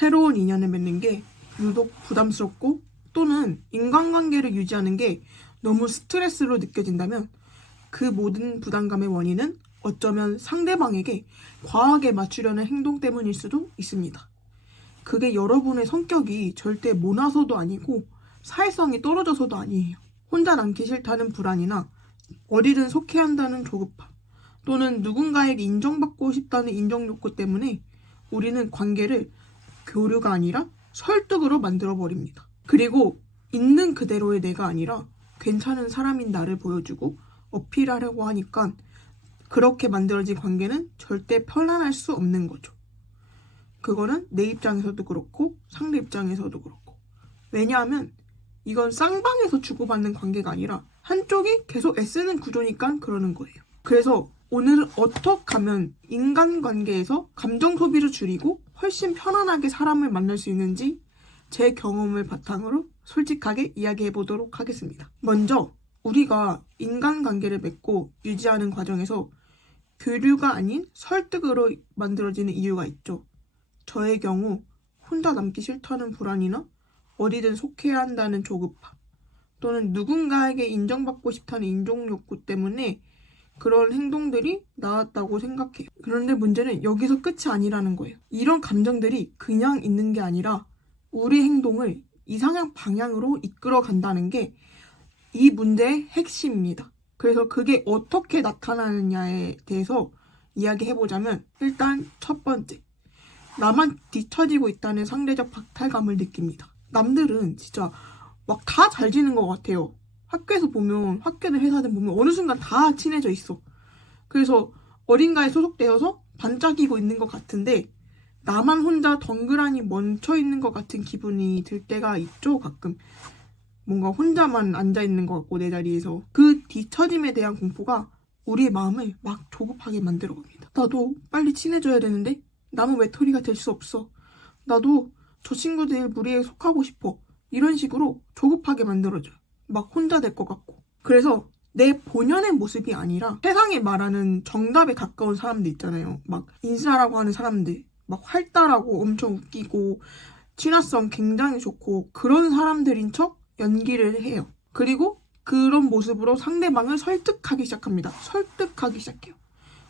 새로운 인연을 맺는 게 유독 부담스럽고 또는 인간관계를 유지하는 게 너무 스트레스로 느껴진다면 그 모든 부담감의 원인은 어쩌면 상대방에게 과하게 맞추려는 행동 때문일 수도 있습니다. 그게 여러분의 성격이 절대 모나서도 아니고 사회성이 떨어져서도 아니에요. 혼자 남기 싫다는 불안이나 어디든 속해야 한다는 조급함 또는 누군가에게 인정받고 싶다는 인정욕구 때문에 우리는 관계를 교류가 아니라 설득으로 만들어버립니다. 그리고 있는 그대로의 내가 아니라 괜찮은 사람인 나를 보여주고 어필하려고 하니까 그렇게 만들어진 관계는 절대 편안할 수 없는 거죠. 그거는 내 입장에서도 그렇고 상대 입장에서도 그렇고. 왜냐하면 이건 쌍방에서 주고받는 관계가 아니라 한쪽이 계속 애쓰는 구조니까 그러는 거예요. 그래서 오늘은 어떻게 하면 인간관계에서 감정 소비를 줄이고 훨씬 편안하게 사람을 만날 수 있는지 제 경험을 바탕으로 솔직하게 이야기해 보도록 하겠습니다. 먼저 우리가 인간관계를 맺고 유지하는 과정에서 교류가 아닌 설득으로 만들어지는 이유가 있죠. 저의 경우 혼자 남기 싫다는 불안이나 어디든 속해야 한다는 조급함 또는 누군가에게 인정받고 싶다는 인정욕구 때문에 그런 행동들이 나왔다고 생각해요. 그런데 문제는 여기서 끝이 아니라는 거예요. 이런 감정들이 그냥 있는 게 아니라 우리 행동을 이상한 방향으로 이끌어 간다는 게 이 문제의 핵심입니다. 그래서 그게 어떻게 나타나느냐에 대해서 이야기해보자면 일단 첫 번째, 나만 뒤처지고 있다는 상대적 박탈감을 느낍니다. 남들은 진짜 막 다 잘 지는 것 같아요. 학교에서 보면, 학교든 회사든 보면 어느 순간 다 친해져 있어. 그래서 어딘가에 소속되어서 반짝이고 있는 것 같은데 나만 혼자 덩그러니 멈춰있는 것 같은 기분이 들 때가 있죠, 가끔. 뭔가 혼자만 앉아있는 것 같고 내 자리에서. 그 뒤처짐에 대한 공포가 우리의 마음을 막 조급하게 만들어 갑니다. 나도 빨리 친해져야 되는데 남은 외톨이가 될 수 없어. 나도 저 친구들 무리에 속하고 싶어. 이런 식으로 조급하게 만들어줘요. 막 혼자 될 것 같고. 그래서 내 본연의 모습이 아니라 세상에 말하는 정답에 가까운 사람들 있잖아요. 막 인싸라고 하는 사람들. 막 활달하고 엄청 웃기고 친화성 굉장히 좋고 그런 사람들인 척 연기를 해요. 그리고 그런 모습으로 상대방을 설득하기 시작합니다. 설득하기 시작해요.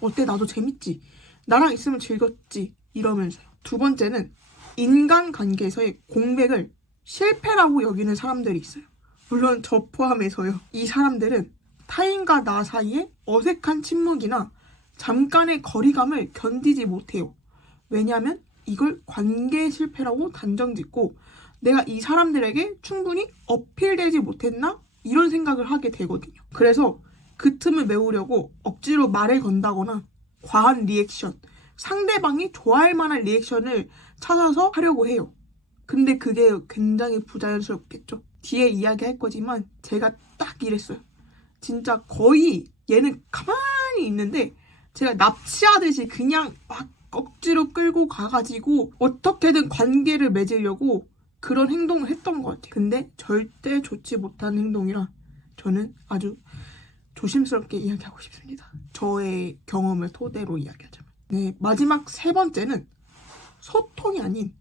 어때? 나도 재밌지? 나랑 있으면 즐겁지? 이러면서요. 두 번째는 인간관계에서의 공백을 실패라고 여기는 사람들이 있어요. 물론 저 포함해서요. 이 사람들은 타인과 나 사이에 어색한 침묵이나 잠깐의 거리감을 견디지 못해요. 왜냐하면 이걸 관계 실패라고 단정짓고 내가 이 사람들에게 충분히 어필되지 못했나? 이런 생각을 하게 되거든요. 그래서 그 틈을 메우려고 억지로 말을 건다거나 과한 리액션, 상대방이 좋아할 만한 리액션을 찾아서 하려고 해요. 근데 그게 굉장히 부자연스럽겠죠. 뒤에 이야기할 거지만 제가 딱 이랬어요. 진짜 거의 얘는 가만히 있는데 제가 납치하듯이 그냥 막 억지로 끌고 가가지고 어떻게든 관계를 맺으려고 그런 행동을 했던 것 같아요. 근데 절대 좋지 못한 행동이라 저는 아주 조심스럽게 이야기하고 싶습니다. 저의 경험을 토대로 이야기하자면. 네, 마지막 세 번째는 소통이 아닌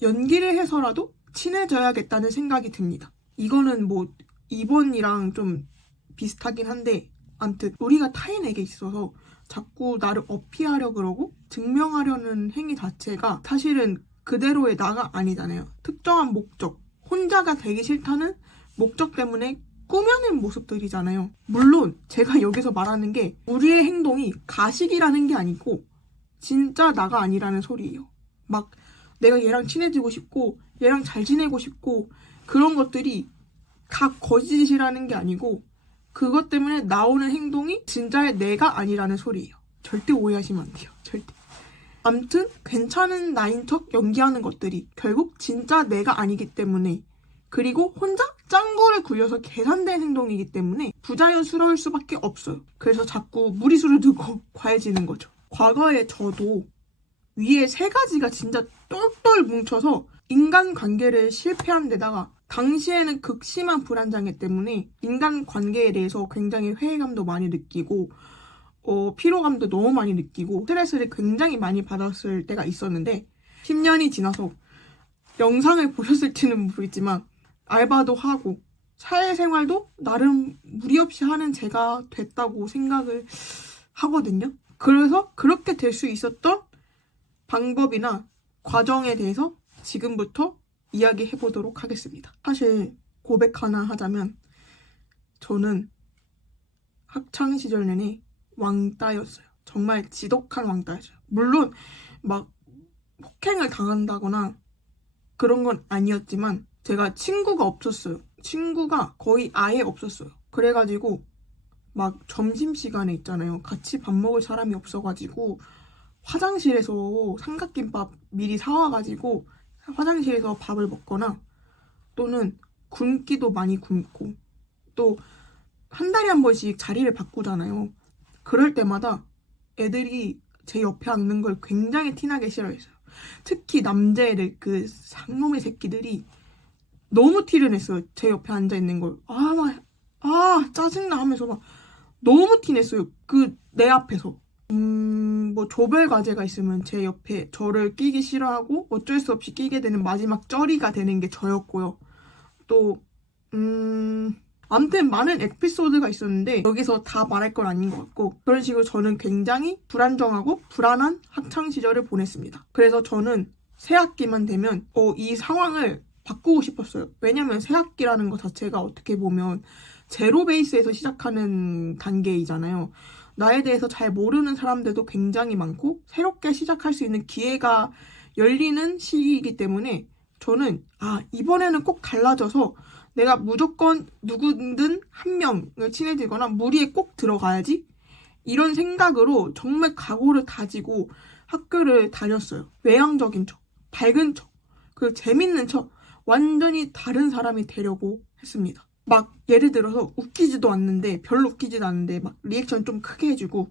연기를 해서라도 친해져야겠다는 생각이 듭니다. 이거는 뭐 이번이랑 좀 비슷하긴 한데 아무튼 우리가 타인에게 있어서 자꾸 나를 어필하려 그러고 증명하려는 행위 자체가 사실은 그대로의 나가 아니잖아요. 특정한 목적, 혼자가 되기 싫다는 목적 때문에 꾸며낸 모습들이잖아요. 물론 제가 여기서 말하는 게 우리의 행동이 가식이라는 게 아니고 진짜 나가 아니라는 소리예요. 막 내가 얘랑 친해지고 싶고 얘랑 잘 지내고 싶고 그런 것들이 다 거짓이라는 게 아니고 그것 때문에 나오는 행동이 진짜의 내가 아니라는 소리예요. 절대 오해하시면 안 돼요. 절대. 암튼 괜찮은 나인 척 연기하는 것들이 결국 진짜 내가 아니기 때문에 그리고 혼자 짱구를 굴려서 계산된 행동이기 때문에 부자연스러울 수밖에 없어요. 그래서 자꾸 무리수를 두고 과해지는 거죠. 과거에 저도 위에 세 가지가 진짜 똘똘 뭉쳐서 인간관계를 실패한 데다가 당시에는 극심한 불안장애 때문에 인간관계에 대해서 굉장히 회의감도 많이 느끼고 피로감도 너무 많이 느끼고 스트레스를 굉장히 많이 받았을 때가 있었는데 10년이 지나서 영상을 보셨을지는 모르겠지만 알바도 하고 사회생활도 나름 무리 없이 하는 제가 됐다고 생각을 하거든요. 그래서 그렇게 될 수 있었던 방법이나 과정에 대해서 지금부터 이야기해 보도록 하겠습니다. 사실 고백 하나 하자면 저는 학창 시절 내내 왕따였어요. 정말 지독한 왕따였어요. 물론 막 폭행을 당한다거나 그런 건 아니었지만 제가 친구가 없었어요. 친구가 거의 아예 없었어요. 그래가지고 막 점심시간에 있잖아요. 같이 밥 먹을 사람이 없어가지고 화장실에서 삼각김밥 미리 사와가지고 화장실에서 밥을 먹거나 또는 굶기도 많이 굶고 또 한 달에 한 번씩 자리를 바꾸잖아요. 그럴 때마다 애들이 제 옆에 앉는 걸 굉장히 티나게 싫어했어요. 특히 남자애들 그 상놈의 새끼들이 너무 티를 냈어요. 제 옆에 앉아있는 걸. 짜증나 하면서 막 너무 티냈어요. 내 앞에서. 뭐 조별 과제가 있으면 제 옆에 저를 끼기 싫어하고 어쩔 수 없이 끼게 되는 마지막 쩌리가 되는 게 저였고요. 또 아무튼 많은 에피소드가 있었는데 여기서 다 말할 건 아닌 것 같고 그런 식으로 저는 굉장히 불안정하고 불안한 학창 시절을 보냈습니다. 그래서 저는 새학기만 되면 이 상황을 바꾸고 싶었어요. 왜냐면 새학기라는 것 자체가 어떻게 보면 제로 베이스에서 시작하는 단계이잖아요. 나에 대해서 잘 모르는 사람들도 굉장히 많고 새롭게 시작할 수 있는 기회가 열리는 시기이기 때문에 저는 이번에는 꼭 달라져서 내가 무조건 누구든 한 명을 친해지거나 무리에 꼭 들어가야지 이런 생각으로 정말 각오를 다지고 학교를 다녔어요. 외향적인 척, 밝은 척, 그리고 재밌는 척 완전히 다른 사람이 되려고 했습니다. 막 예를 들어서 웃기지도 않는데 별로 웃기지도 않는데 막 리액션 좀 크게 해주고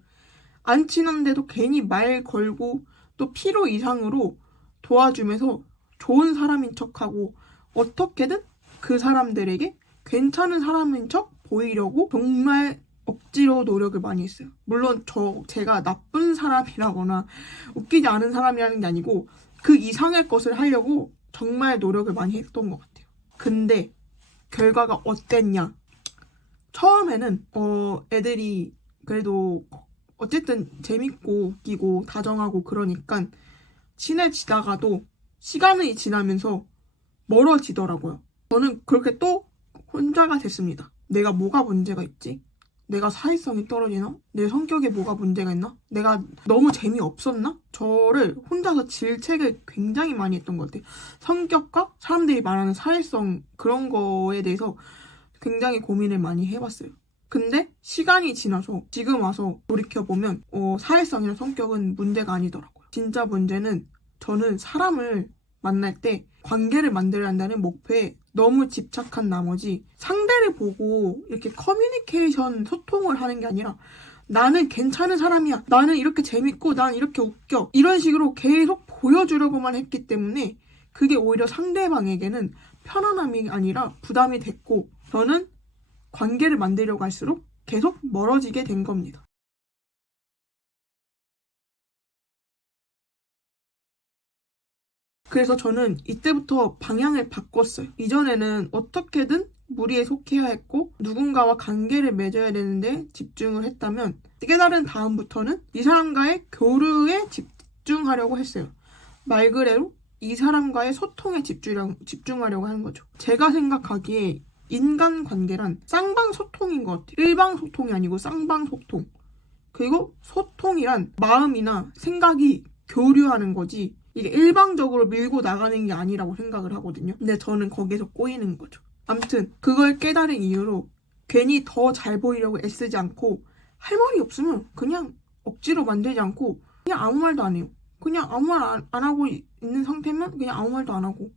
안 친한데도 괜히 말 걸고 또 필요 이상으로 도와주면서 좋은 사람인 척하고 어떻게든 그 사람들에게 괜찮은 사람인 척 보이려고 정말 억지로 노력을 많이 했어요. 물론 제가 나쁜 사람이라거나 웃기지 않은 사람이라는 게 아니고 그 이상의 것을 하려고 정말 노력을 많이 했던 것 같아요. 근데 결과가 어땠냐? 처음에는 애들이 그래도 어쨌든 재밌고 웃기고 다정하고 그러니까 친해지다가도 시간이 지나면서 멀어지더라고요. 저는 그렇게 또 혼자가 됐습니다. 내가 뭐가 문제가 있지? 내가 사회성이 떨어지나? 내 성격에 뭐가 문제가 있나? 내가 너무 재미없었나? 저를 혼자서 질책을 굉장히 많이 했던 것 같아요. 성격과 사람들이 말하는 사회성 그런 거에 대해서 굉장히 고민을 많이 해봤어요. 근데 시간이 지나서 지금 와서 돌이켜보면 사회성이나 성격은 문제가 아니더라고요. 진짜 문제는 저는 사람을 만날 때 관계를 만들어야 한다는 목표에 너무 집착한 나머지 상대를 보고 이렇게 커뮤니케이션 소통을 하는 게 아니라 나는 괜찮은 사람이야. 나는 이렇게 재밌고 난 이렇게 웃겨. 이런 식으로 계속 보여주려고만 했기 때문에 그게 오히려 상대방에게는 편안함이 아니라 부담이 됐고 저는 관계를 만들려고 할수록 계속 멀어지게 된 겁니다. 그래서 저는 이때부터 방향을 바꿨어요. 이전에는 어떻게든 무리에 속해야 했고 누군가와 관계를 맺어야 되는데 집중을 했다면 깨달은 다음부터는 이 사람과의 교류에 집중하려고 했어요. 말 그대로 이 사람과의 소통에 집중하려고 하는 거죠. 제가 생각하기에 인간관계란 쌍방소통인 것 같아요. 일방소통이 아니고 쌍방소통. 그리고 소통이란 마음이나 생각이 교류하는 거지 이게 일방적으로 밀고 나가는 게 아니라고 생각을 하거든요. 근데 저는 거기서 꼬이는 거죠. 아무튼 그걸 깨달은 이유로 괜히 더 잘 보이려고 애쓰지 않고 할 말이 없으면 그냥 억지로 만들지 않고 그냥 아무 말도 안 해요. 그냥 아무 말 안 하고 있는 상태면 그냥 아무 말도 안 하고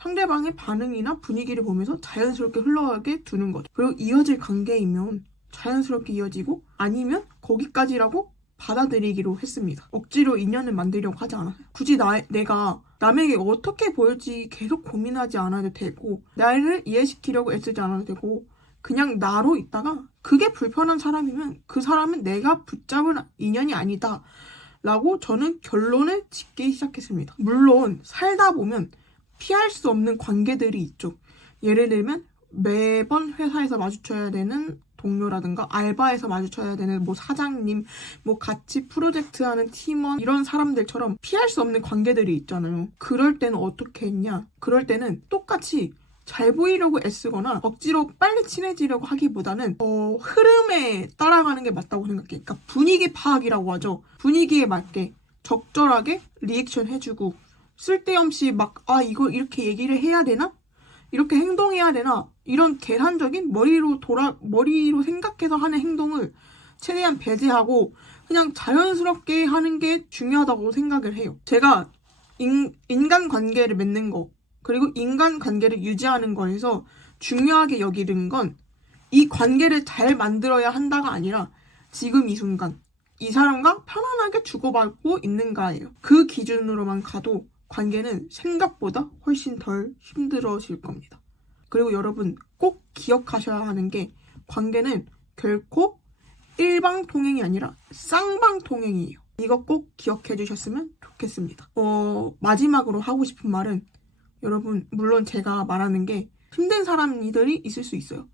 상대방의 반응이나 분위기를 보면서 자연스럽게 흘러가게 두는 거죠. 그리고 이어질 관계이면 자연스럽게 이어지고 아니면 거기까지라고 받아들이기로 했습니다. 억지로 인연을 만들려고 하지 않아요. 굳이 내가 남에게 어떻게 보일지 계속 고민하지 않아도 되고 나를 이해시키려고 애쓰지 않아도 되고 그냥 나로 있다가 그게 불편한 사람이면 그 사람은 내가 붙잡을 인연이 아니다 라고 저는 결론을 짓기 시작했습니다. 물론 살다 보면 피할 수 없는 관계들이 있죠. 예를 들면 매번 회사에서 마주쳐야 되는 동료라든가 알바에서 마주쳐야 되는 뭐 사장님, 뭐 같이 프로젝트 하는 팀원 이런 사람들처럼 피할 수 없는 관계들이 있잖아요. 그럴 때는 어떻게 했냐? 그럴 때는 똑같이 잘 보이려고 애쓰거나 억지로 빨리 친해지려고 하기보다는 흐름에 따라가는 게 맞다고 생각해. 그러니까 분위기 파악이라고 하죠. 분위기에 맞게 적절하게 리액션 해주고 쓸데없이 막 이거 이렇게 얘기를 해야 되나? 이렇게 행동해야 되나? 이런 계산적인 머리로 생각해서 하는 행동을 최대한 배제하고 그냥 자연스럽게 하는 게 중요하다고 생각을 해요. 제가 인간 관계를 맺는 거 그리고 인간 관계를 유지하는 거에서 중요하게 여기는 건 이 관계를 잘 만들어야 한다가 아니라 지금 이 순간 이 사람과 편안하게 주고받고 있는가예요. 그 기준으로만 가도 관계는 생각보다 훨씬 덜 힘들어질 겁니다. 그리고 여러분 꼭 기억하셔야 하는 게 관계는 결코 일방통행이 아니라 쌍방통행이에요. 이거 꼭 기억해 주셨으면 좋겠습니다. 마지막으로 하고 싶은 말은 여러분 물론 제가 말하는 게 힘든 사람들이 있을 수 있어요.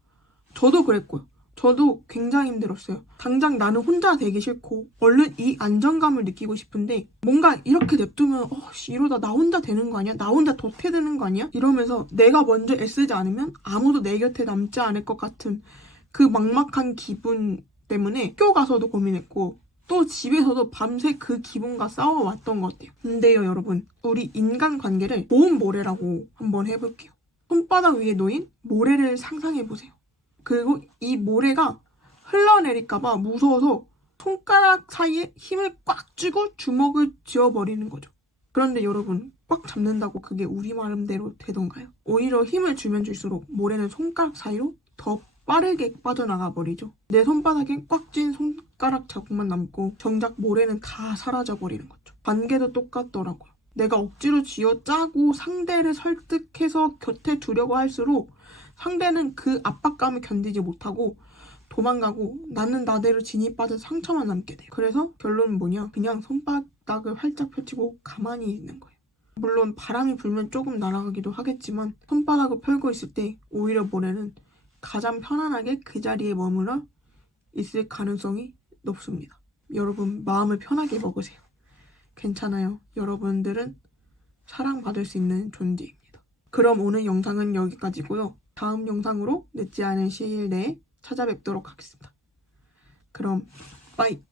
저도 그랬고요. 저도 굉장히 힘들었어요. 당장 나는 혼자 되기 싫고 얼른 이 안정감을 느끼고 싶은데 뭔가 이렇게 냅두면 이러다 나 혼자 되는 거 아니야? 나 혼자 도태되는 거 아니야? 이러면서 내가 먼저 애쓰지 않으면 아무도 내 곁에 남지 않을 것 같은 그 막막한 기분 때문에 학교 가서도 고민했고 또 집에서도 밤새 그 기분과 싸워왔던 것 같아요. 근데요 여러분 우리 인간관계를 모험 모래라고 한번 해볼게요. 손바닥 위에 놓인 모래를 상상해보세요. 그리고 이 모래가 흘러내릴까봐 무서워서 손가락 사이에 힘을 꽉 쥐고 주먹을 쥐어버리는 거죠. 그런데 여러분 꽉 잡는다고 그게 우리 마음대로 되던가요? 오히려 힘을 주면 줄수록 모래는 손가락 사이로 더 빠르게 빠져나가 버리죠. 내 손바닥엔 꽉 쥔 손가락 자국만 남고 정작 모래는 다 사라져 버리는 거죠. 관계도 똑같더라고요. 내가 억지로 쥐어짜고 상대를 설득해서 곁에 두려고 할수록 상대는 그 압박감을 견디지 못하고 도망가고 나는 나대로 진이 빠져 상처만 남게 돼요. 그래서 결론은 뭐냐? 그냥 손바닥을 활짝 펼치고 가만히 있는 거예요. 물론 바람이 불면 조금 날아가기도 하겠지만 손바닥을 펼고 있을 때 오히려 모래는 가장 편안하게 그 자리에 머물러 있을 가능성이 높습니다. 여러분 마음을 편하게 먹으세요. 괜찮아요. 여러분들은 사랑받을 수 있는 존재입니다. 그럼 오늘 영상은 여기까지고요. 다음 영상으로 늦지 않은 시일 내에 찾아뵙도록 하겠습니다. 그럼 빠이!